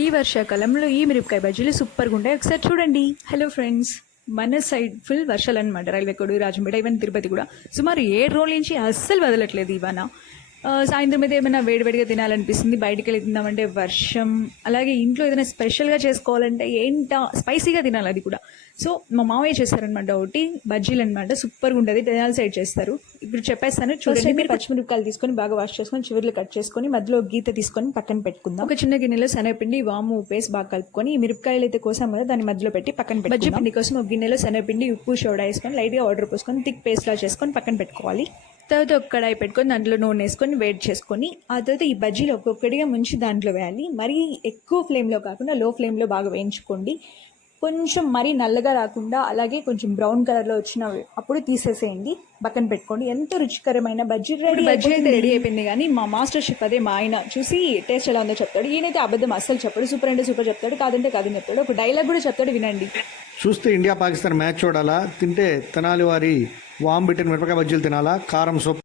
ఈ వర్షాకాలంలో ఈ మిరపకాయ బజ్జీలు సూపర్గా ఉంటాయి, ఒకసారి చూడండి. హలో ఫ్రెండ్స్, మన సైడ్ ఫుల్ వర్షాలు అనమాట. Railway code, Rajampet, even Tirupati కూడా సుమారు 7 రోజుల నుంచి అస్సలు వదలట్లేదు ఇవాన. సాయంత్రం అయితే ఏమైనా వేడివేడిగా తినాలనిపిస్తుంది, బయటికి వెళ్ళి తిందామంటే వర్షం. అలాగే ఇంట్లో ఏదైనా స్పెషల్గా చేసుకోవాలంటే స్పైసీగా తినాలి, అది కూడా. సో మా మామయ్య చేస్తారనమాట ఒకటి బజ్జీలు అనమాట, సూపర్గా ఉంటుంది. తెనాలి సైడ్ చేస్తారు. ఇప్పుడు చెప్పేస్తాను చూడండి. మీరు పచ్చిమిరపకాయలు తీసుకొని బాగా వాష్ చేసుకొని చివర్లు కట్ చేసుకొని మధ్యలో గీత తీసుకొని పక్కన పెట్టుకుందాం. ఒక చిన్న గిన్నెలో శనగపిండి, వాము, ఉప్పేసి బాగా కలుపుకొని ఈ మిరపకాయలు అయితే కోసం కదా దాని మధ్యలో పెట్టి పక్కన పెట్టి, బజ్జీ పిండి కోసం ఒక గిన్నెలో శనగపిండి, ఉప్పు, సోడా వేసుకొని లైట్గా వాటర్ పోసుకొని థిక్ పేస్ట్లా చేసుకొని పక్కన పెట్టుకోవాలి. తర్వాత ఒక కడాయి పెట్టుకొని దాంట్లో నూనె వేసుకొని వేడి చేసుకొని ఆ తర్వాత ఈ బజ్జీలు ఒక్కొక్కటిగా ముంచి దాంట్లో వేయాలి. మరీ ఎక్కువ ఫ్లేమ్లో కాకుండా లో ఫ్లేమ్లో బాగా వేయించుకోండి. కొంచెం మరీ నల్లగా రాకుండా అలాగే కొంచెం బ్రౌన్ కలర్లో వచ్చిన అప్పుడు తీసేసేయండి, పక్కన పెట్టుకోండి. ఎంతో రుచికరమైన బజ్జీ అయితే రెడీ అయిపోయింది. కానీ మా మాస్టర్ షెఫ్ అదే మా ఆయన చూసి టేస్ట్ ఎలా ఉందో చెప్తాడు. ఈయనైతే అబద్ధం అస్సలు చెప్పాడు, సూపర్ అంటే సూపర్ చెప్తాడు, కాదంటే కాదని చెప్తాడు. ఒక డైలాగ్ కూడా చెప్తాడు, వినండి. చూస్తే ఇండియా పాకిస్తాన్ మ్యాచ్ చూడాలా, తింటే తెనాలి వారి వామ్ బిట్టిన మిరపకాయ బజ్జీలు తినాలా, కారం సూపర్.